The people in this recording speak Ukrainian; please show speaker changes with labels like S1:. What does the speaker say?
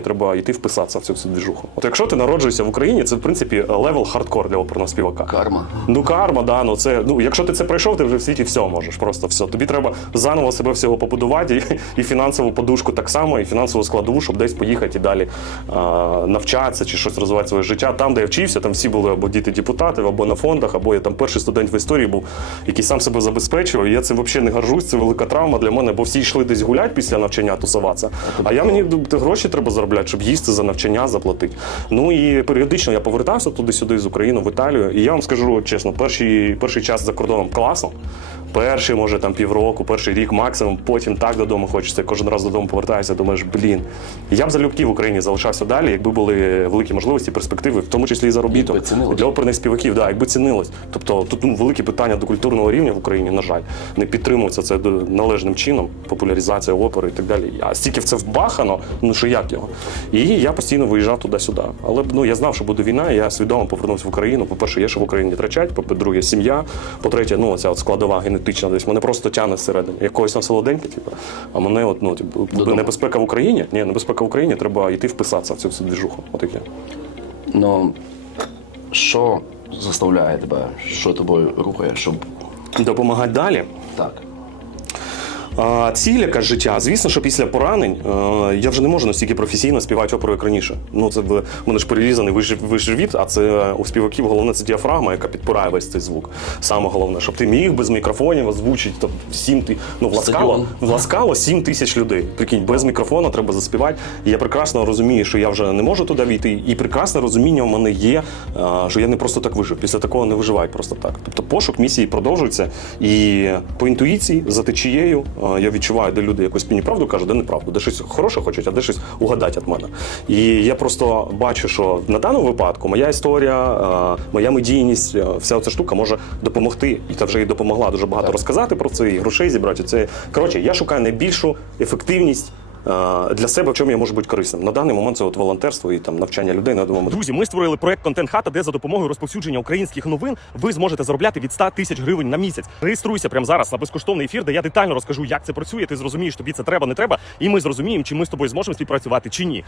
S1: треба йти вписатися в цю всю двіжуху. От якщо ти народжуєшся в Україні, це в принципі левел хардкор для оперного співака.
S2: Карма.
S1: Ну, карма, да, ну це ну, якщо ти це пройшов, ти вже в світі все можеш. Просто все. Тобі треба заново себе всього побудувати, і, і фінансову подушку так само, і фінансову складову, щоб десь поїхати і далі а, навчатися чи щось розвивати своє життя. Там, де я вчився, там всі були або діти депутатів, або на фондах, або я там перший студент в історії був, який сам себе забезпечував. І я цим взагалі не горжусь. Це велика травма для мене, бо всі йшли десь гуляти після навчання, тусуватися. А я мені гроші треба заробляти, щоб їсти за навчання заплатити. Ну і періодично я повертався туди-сюди з України в Італію. І я вам скажу чесно, перший, перший час за кордоном класно. Перший, може, там півроку, перший рік максимум, потім так додому хочеться. Кожен раз додому повертаєшся, думаєш, блін. Я б залюбки в Україні залишався далі, якби були великі можливості, перспективи, в тому числі і заробіток. Для оперних співаків, да, якби цінилось. Тобто тут ну, великі питання до культурного рівня в Україні, на жаль, не підтримується це належним чином, популяризація опери і так далі. А стільки в це вбахано, ну що як його. І я постійно виїжджав туди-сюди. Але ну я знав, що буде війна, і я свідомо повернувся в Україну. По-перше, є що в Україні втрачать, по-друге, сім'я. По-третє, ну ця от складова генетична десь мене просто тягне зсередини. Якогось на солоденьке, типу. А мене, от, ну, типу, небезпека в Україні. Ні, небезпека в Україні, треба йти вписатися в цю всю двіжуху. Отаке.
S2: Ну що заставляє тебе, що тобою рухає, щоб
S1: Допомагати далі.
S2: так.
S1: А, ціль яка життя. Звісно, що після поранень е, я вже не можу настільки професійно співати оперу, як раніше. Ну це в мене ж перерізаний виживіт, а це у співаків головне це діафрагма, яка підпирає весь цей звук. Саме головне, щоб ти міг без мікрофонів озвучити там сім ти. Ну, в Ласкало,
S2: Стадіон.
S1: 7 тисяч людей. Прикинь, без мікрофону треба заспівати. І я прекрасно розумію, що я вже не можу туди війти. І прекрасне розуміння в мене є, е, що я не просто так вижив. Після такого не виживають просто так. Тобто пошук місії продовжується. І по інтуїції, за течією, е, я відчуваю, де люди якусь мені правду кажуть, де неправду, де щось хороше хочуть, а де щось угадати від мене. І я просто бачу, що на даному випадку моя історія, моя медійність, вся ця штука може допомогти, і та вже і допомогла дуже багато
S2: Так.
S1: розказати про це, і грошей зібрати. Це коротше, я шукаю найбільшу ефективність. Е, Для себе в чому я можу бути корисним на даний момент це от волонтерство і там навчання людей на думаю. Друзі, ми створили проект Контент Хата, де за допомогою розповсюдження українських новин ви зможете заробляти від 100 тисяч гривень на місяць. Реєструйся прямо зараз на безкоштовний ефір, де я детально розкажу, як це працює. Ти зрозумієш, тобі це треба, не треба, і ми зрозуміємо, чи ми з тобою зможемо співпрацювати чи ні.